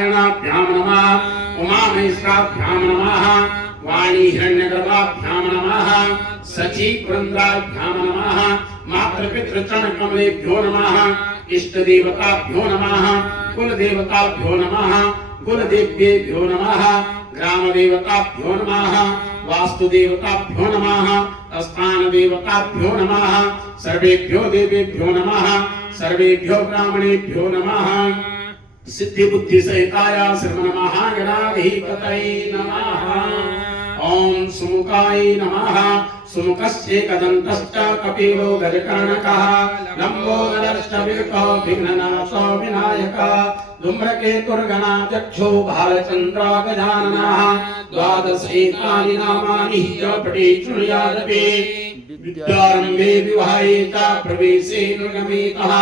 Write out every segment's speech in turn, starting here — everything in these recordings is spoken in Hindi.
नारायणाभ्यां नमः उमामहेश्वराभ्यां नमः वाणी हिरण्यगर्भाभ्यां नमः सची पुरंद्राभ्यां नमः मातृपितृचरणकमलेभ्यो नमः इष्टदेवताभ्यो नमः कुलदेवताभ्यो नमः कुलदेव्येभ्यो नमः ग्रामदेवताभ्यो नमः वास्तुदेवताभ्यो नमः स्थानदेवताभ्यो नमः सर्वेभ्यो देवेभ्यो नमः सर्वेभ्यो ब्राह्मणेभ्यो नमः सिद्धिबुद्धिसहिताय श्रीमन्महागणाधिपतये नमः। ओम सुमुखाय नमः सुमुखस्येकदन्तश्च कपिलो गजकर्णकः लम्बोदरश्च विकटो विघ्ननाशो विनायकः धूम्रकेतुर्गणाध्यक्षो भालचन्द्रो गजाननः द्वादशैतानि नामानि पठे शृणुयादपि विद्यारम्भे विवाहे च प्रवेशे निर्गमेतः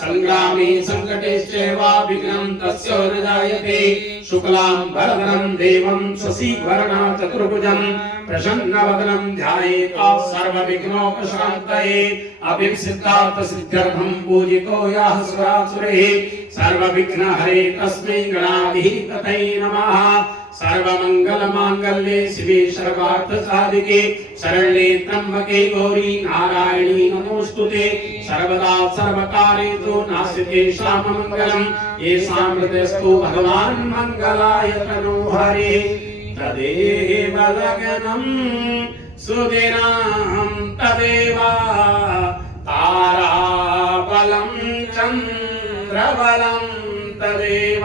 संग्रामे संकटेश्चैव विघ्नं तस्य न जायते शुक्लां वरदं देवं शशिवर्णं चतुर्भुजं प्रसन्नवदनं ध्यायेत् सर्वविघ्नोपशान्तये अभिसिद्धार्थ सिद्ध्यर्थं पूजितो यः सुरासुरैः सर्वविघ्नहरे तस्मै गणाधिपतये नमः। सर्वमंगलमांगल्ये शिवे सर्वार्थसाधिके शरण्ये त्र्यंबके गौरी नारायणी नमोस्तुते सर्वदा सर्वकार्येषु नास्ति शाममंगलम् येषां हृदयस्थो भगवान् मंगलाय तनोहरे तदेव लग्नं सुदिनं तदेव ताराबलं चन्द्रबलं तदेव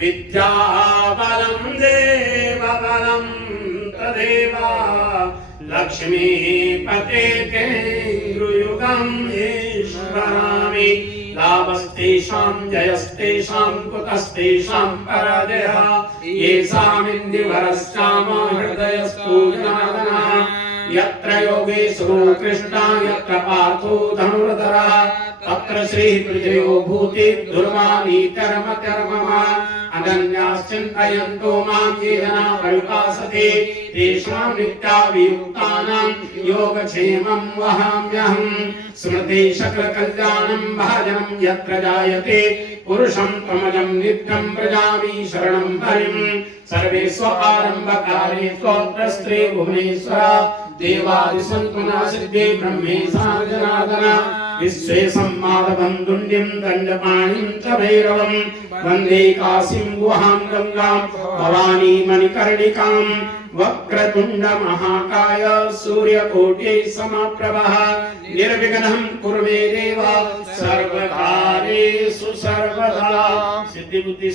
विद्याबलं देवबलं तदेव लक्ष्मीपते केन्द्रयुगम् ईश्वरामि लाभस्तेषां जयस्तेषां कुतस्तेषां पराजयः येषामिन्दुवरश्चाम हृदयस्थो जनार्दनः यत्र योगेश्वरो कृष्णा यत्र पार्थो धनुर्धरः तत्र श्रीहृदयो भूते दुर्वाणी कर्ममा अनन्याश्चिन्तयन्तो मां ये जना परिपासते तेषां नित्याभियुक्तानां योगक्षेमं वहाम्यहम् स्मृति सकलकल्याणं भाजनं यत्र जायते पुरुषं तमजं नित्यं व्रजामि शरणं हरिं सर्वेष्वारम्भकारे स्वस्त्रे भुवनेश्वर देवादिसन्तुना सिद्धे ब्रह्मेशा जनार्दन विश्वेशं माधवं दुण्ड्यं दण्डपाणिं च भैरवं वन्दे काशीं गुहां गंगां भवानी मणिकर्णिकां वक्रतुण्ड महाकाय सूर्यकोटि समप्रभः निर्विघ्नं कुरु मे देव सर्वकार्येषु सर्वदा सिद्धिबुद्धि